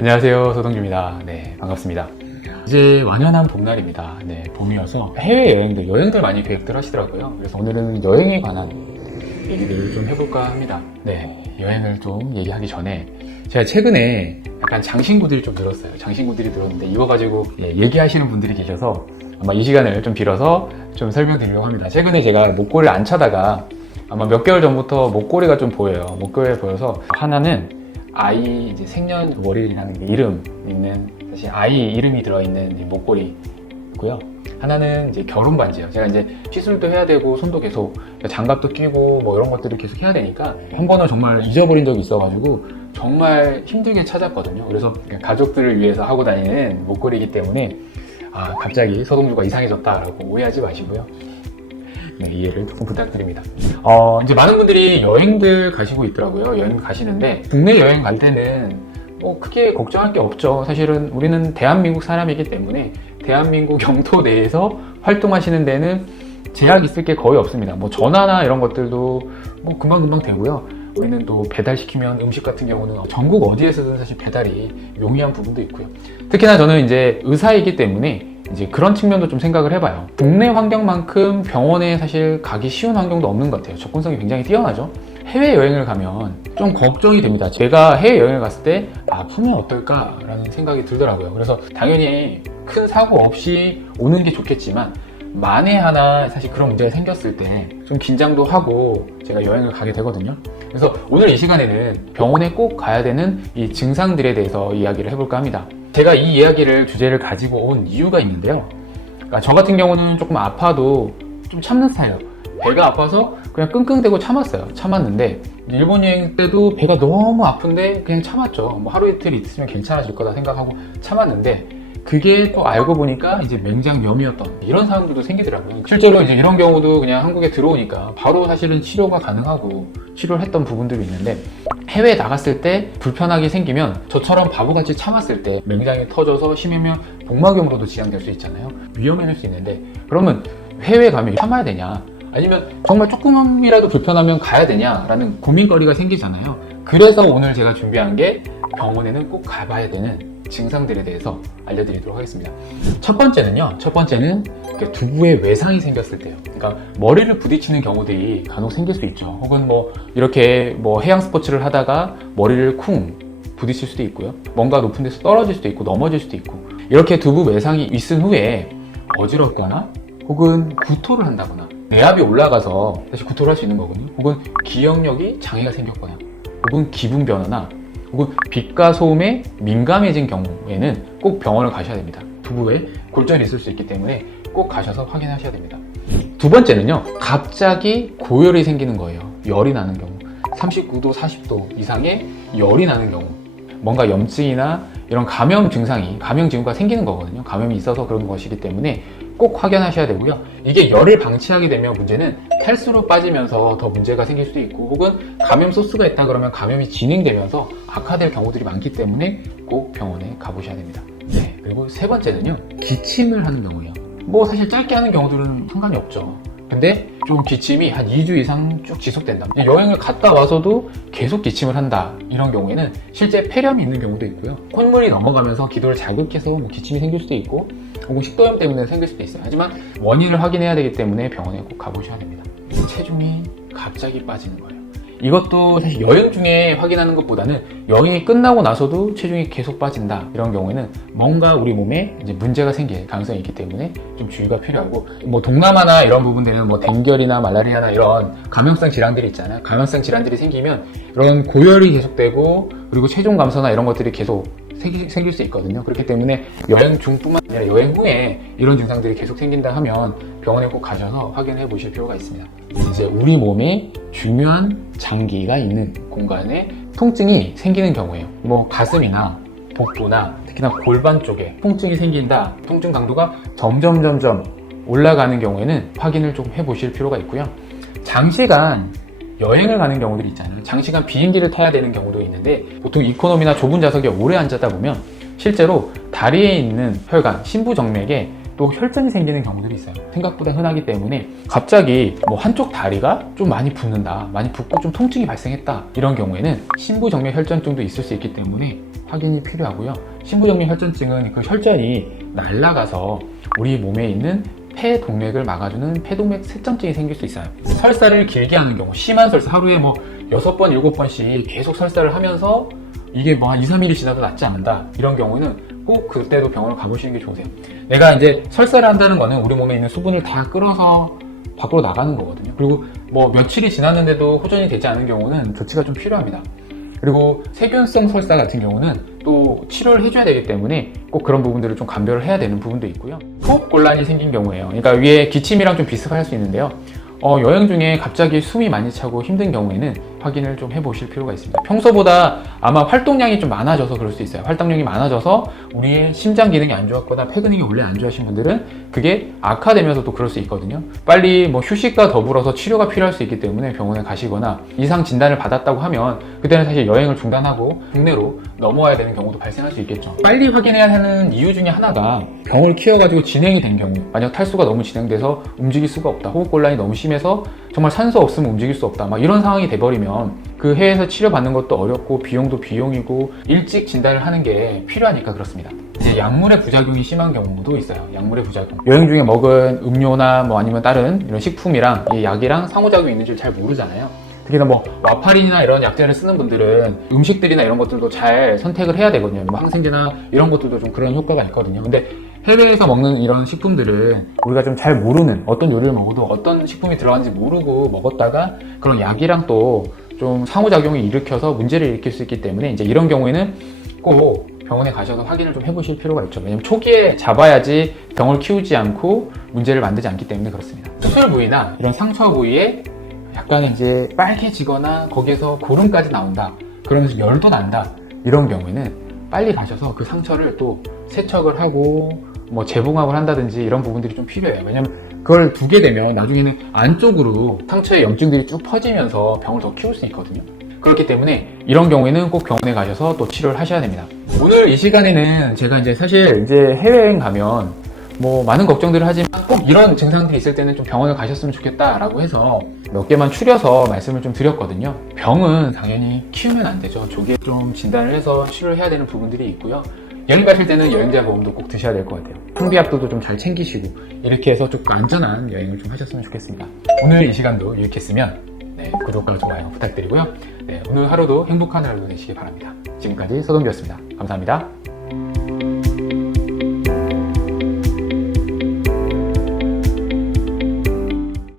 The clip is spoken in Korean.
안녕하세요, 소동주입니다. 네, 반갑습니다. 이제 완연한 봄날입니다. 네, 봄이어서 여행들 많이 계획들 하시더라고요. 그래서 오늘은 여행에 관한 얘기들을 좀 해볼까 합니다. 네, 여행을 좀 얘기하기 전에 제가 최근에 약간 장신구들이 좀 늘었어요. 장신구들이 늘었는데 이거 가지고 얘기하시는 분들이 계셔서 아마 이 시간을 좀 빌어서 좀 설명드리려고 합니다. 최근에 제가 목걸이를 안 차다가 아마 몇 개월 전부터 목걸이가 좀 보여요. 목걸이가 보여서 하나는 아이 이제 생년월일이라는 게 이름 있는, 사실 아이 이름이 들어있는 목걸이고요. 하나는 이제 결혼 반지예요. 제가 이제 시술도 해야 되고 손도 계속 장갑도 끼고 뭐 이런 것들을 계속 해야 되니까 한 번은 정말 잊어버린 적이 있어가지고 정말 힘들게 찾았거든요. 그래서 가족들을 위해서 하고 다니는 목걸이기 때문에 갑자기 서동주가 이상해졌다라고 오해하지 마시고요. 네, 이해를 조금 부탁드립니다. 이제 많은 분들이 여행들 가시고 있더라고요. 여행 가시는데 국내 여행 갈 때는 뭐 크게 걱정할 게 없죠. 사실은 우리는 대한민국 사람이기 때문에 대한민국 영토 내에서 활동하시는 데는 제약이 있을 게 거의 없습니다. 뭐 전화나 이런 것들도 뭐 금방금방 되고요. 우리는 또 배달시키면 음식 같은 경우는 전국 어디에서든 사실 배달이 용이한 부분도 있고요. 특히나 저는 이제 의사이기 때문에 이제 그런 측면도 좀 생각을 해봐요. 국내 환경만큼 병원에 사실 가기 쉬운 환경도 없는 것 같아요. 접근성이 굉장히 뛰어나죠. 해외여행을 가면 좀 걱정이 됩니다. 제가 해외여행을 갔을 때 아프면 어떨까라는 생각이 들더라고요. 그래서 당연히 큰 사고 없이 오는 게 좋겠지만 만에 하나 사실 그런 문제가 생겼을 때 좀 긴장도 하고 제가 여행을 가게 되거든요. 그래서 오늘 이 시간에는 병원에 꼭 가야 되는 이 증상들에 대해서 이야기를 해볼까 합니다. 제가 이 이야기를 주제를 가지고 온 이유가 있는데요. 그러니까 저 같은 경우는 조금 아파도 좀 참는 스타일이에요. 배가 아파서 그냥 끙끙대고 참았는데 일본 여행 때도 배가 너무 아픈데 그냥 참았죠. 뭐 하루 이틀 있으면 괜찮아질 거다 생각하고 참았는데 그게 또 알고 보니까 이제 맹장염이었던 이런 사람들도 생기더라고요. 실제로 이제 이런 경우도 그냥 한국에 들어오니까 바로 사실은 치료가 가능하고 치료를 했던 부분들이 있는데 해외에 나갔을 때 불편하게 생기면 저처럼 바보같이 참았을 때 맹장이 터져서 심하면 복막염으로도 지양될 수 있잖아요. 위험해질 수 있는데 그러면 해외에 가면 참아야 되냐, 아니면 정말 조금이라도 불편하면 가야 되냐라는 고민거리가 생기잖아요. 그래서 오늘 제가 준비한 게 병원에는 꼭 가봐야 되는 증상들에 대해서 알려드리도록 하겠습니다. 첫 번째는 두부에 외상이 생겼을 때요. 그러니까 머리를 부딪히는 경우들이 간혹 생길 수 있죠. 혹은 뭐 이렇게 뭐 해양 스포츠를 하다가 머리를 쿵 부딪힐 수도 있고요. 뭔가 높은 데서 떨어질 수도 있고 넘어질 수도 있고, 이렇게 두부 외상이 있은 후에 어지럽거나 혹은 구토를 한다거나 뇌압이 올라가서 다시 구토를 할 수 있는 거거든요. 혹은 기억력이 장애가 생겼거나 혹은 기분 변화나 혹은 빛과 소음에 민감해진 경우에는 꼭 병원을 가셔야 됩니다. 두부에 골절이 있을 수 있기 때문에 꼭 가셔서 확인하셔야 됩니다. 두 번째는요, 갑자기 고열이 생기는 거예요. 열이 나는 경우, 39도, 40도 이상의 열이 나는 경우, 뭔가 염증이나 이런 감염 징후가 생기는 거거든요. 감염이 있어서 그런 것이기 때문에 꼭 확인하셔야 되고요. 이게 열을 방치하게 되면 문제는 탈수로 빠지면서 더 문제가 생길 수도 있고, 혹은 감염 소스가 있다 그러면 감염이 진행되면서 악화될 경우들이 많기 때문에 꼭 병원에 가보셔야 됩니다. 네, 그리고 세 번째는요, 기침을 하는 경우예요. 뭐 사실 짧게 하는 경우들은 상관이 없죠. 근데 좀 기침이 한 2주 이상 쭉 지속된다, 여행을 갔다 와서도 계속 기침을 한다, 이런 경우에는 실제 폐렴이 있는 경우도 있고요. 콧물이 넘어가면서 기도를 자극해서 뭐 기침이 생길 수도 있고, 혹은 식도염 때문에 생길 수도 있어요. 하지만 원인을 확인해야 되기 때문에 병원에 꼭 가보셔야 됩니다. 체중이 갑자기 빠지는 거예요. 이것도 사실 여행 중에 확인하는 것보다는 여행이 끝나고 나서도 체중이 계속 빠진다, 이런 경우에는 뭔가 우리 몸에 이제 문제가 생길 가능성이 있기 때문에 좀 주의가 필요하고, 뭐 동남아나 이런 부분들은 뭐 댕결이나 말라리아나 이런 감염성 질환들이 있잖아요. 감염성 질환들이 생기면 이런 고열이 계속되고 그리고 체중 감소나 이런 것들이 계속 생길 수 있거든요. 그렇기 때문에 여행 중뿐만 아니라 여행 후에 이런 증상들이 계속 생긴다 하면 병원에 꼭 가셔서 확인해 보실 필요가 있습니다. 이제 우리 몸에 중요한 장기가 있는 공간에 통증이 생기는 경우에요. 뭐 가슴이나 복부나 특히나 골반 쪽에 통증이 생긴다, 통증 강도가 점점 올라가는 경우에는 확인을 좀 해보실 필요가 있고요. 장시간 여행을 가는 경우들이 있잖아요. 장시간 비행기를 타야 되는 경우도 있는데, 보통 이코노미나 좁은 좌석에 오래 앉았다 보면 실제로 다리에 있는 혈관, 심부정맥에 또 혈전이 생기는 경우들이 있어요. 생각보다 흔하기 때문에 갑자기 뭐 한쪽 다리가 좀 많이 붓는다, 많이 붓고 좀 통증이 발생했다, 이런 경우에는 심부정맥 혈전증도 있을 수 있기 때문에 확인이 필요하고요. 심부정맥 혈전증은 그 혈전이 날아가서 우리 몸에 있는 폐 동맥을 막아주는 폐동맥 쇠점증이 생길 수 있어요. 설사를 길게 하는 경우, 심한 설사, 하루에 뭐 6번, 7번씩 계속 설사를 하면서 이게 뭐 한 2, 3일이 지나도 낫지 않는다. 이런 경우에는 꼭 그때도 병원을 가보시는 게 좋으세요. 내가 이제 설사를 한다는 거는 우리 몸에 있는 수분을 다 끌어서 밖으로 나가는 거거든요. 그리고 뭐 며칠이 지났는데도 호전이 되지 않은 경우는 조치가 좀 필요합니다. 그리고 세균성 설사 같은 경우는 또 치료를 해줘야 되기 때문에 꼭 그런 부분들을 좀 감별을 해야 되는 부분도 있고요. 호흡곤란이 생긴 경우에요. 그러니까 위에 기침이랑 좀 비슷할 수 있는데요. 여행 중에 갑자기 숨이 많이 차고 힘든 경우에는 확인을 좀 해보실 필요가 있습니다. 평소보다 아마 활동량이 좀 많아져서 그럴 수 있어요. 활동량이 많아져서 우리의 심장 기능이 안 좋았거나 폐 기능이 원래 안 좋으신 분들은 그게 악화되면서도 그럴 수 있거든요. 빨리 뭐 휴식과 더불어서 치료가 필요할 수 있기 때문에 병원에 가시거나 이상 진단을 받았다고 하면 그때는 사실 여행을 중단하고 국내로 넘어와야 되는 경우도 발생할 수 있겠죠. 빨리 확인해야 하는 이유 중에 하나가 병을 키워가지고 진행이 된 경우, 만약 탈수가 너무 진행돼서 움직일 수가 없다, 호흡곤란이 너무 심해서 정말 산소 없으면 움직일 수 없다, 막 이런 상황이 돼버리면 그 해에서 치료받는 것도 어렵고 비용도 비용이고 일찍 진단을 하는 게 필요하니까 그렇습니다. 이제 약물의 부작용이 심한 경우도 있어요. 약물의 부작용. 여행 중에 먹은 음료나 뭐 아니면 다른 이런 식품이랑 이 약이랑 상호작용이 있는지 잘 모르잖아요. 특히나 뭐 와파린이나 이런 약제를 쓰는 분들은 음식들이나 이런 것들도 잘 선택을 해야 되거든요. 뭐 항생제나 이런 것들도 좀 그런 효과가 있거든요. 근데 해외에서 먹는 이런 식품들은 우리가 좀 잘 모르는, 어떤 요리를 먹어도 어떤 식품이 들어가는지 모르고 먹었다가 그런 약이랑 또 좀 상호작용을 일으켜서 문제를 일으킬 수 있기 때문에 이제 이런 경우에는 꼭 병원에 가셔서 확인을 좀 해보실 필요가 있죠. 왜냐면 초기에 잡아야지 병을 키우지 않고 문제를 만들지 않기 때문에 그렇습니다. 수술 부위나 이런 상처 부위에 약간 이제 빨개지거나 거기에서 고름까지 나온다, 그러면서 열도 난다, 이런 경우에는 빨리 가셔서 그 상처를 또 세척을 하고 뭐 재봉합을 한다든지 이런 부분들이 좀 필요해요. 왜냐면 그걸 두게 되면 나중에는 안쪽으로 상처의 염증들이 쭉 퍼지면서 병을 더 키울 수 있거든요. 그렇기 때문에 이런 경우에는 꼭 병원에 가셔서 또 치료를 하셔야 됩니다. 오늘 이 시간에는 제가 이제 사실 이제 해외여행 가면 뭐 많은 걱정들을 하지만 꼭 이런 증상들이 있을 때는 좀 병원을 가셨으면 좋겠다라고 해서 몇 개만 추려서 말씀을 좀 드렸거든요. 병은 당연히 키우면 안 되죠. 조기에 좀 진단을 해서 치료를 해야 되는 부분들이 있고요. 여행 가실 때는 여행자 보험도 꼭 드셔야 될 것 같아요. 상비약도 좀 잘 챙기시고 이렇게 해서 좀 안전한 여행을 좀 하셨으면 좋겠습니다. 오늘 이 시간도 유익했으면 구독과 좋아요 부탁드리고요. 오늘 하루도 행복한 하루 되시기 바랍니다. 지금까지 서동기였습니다. 감사합니다.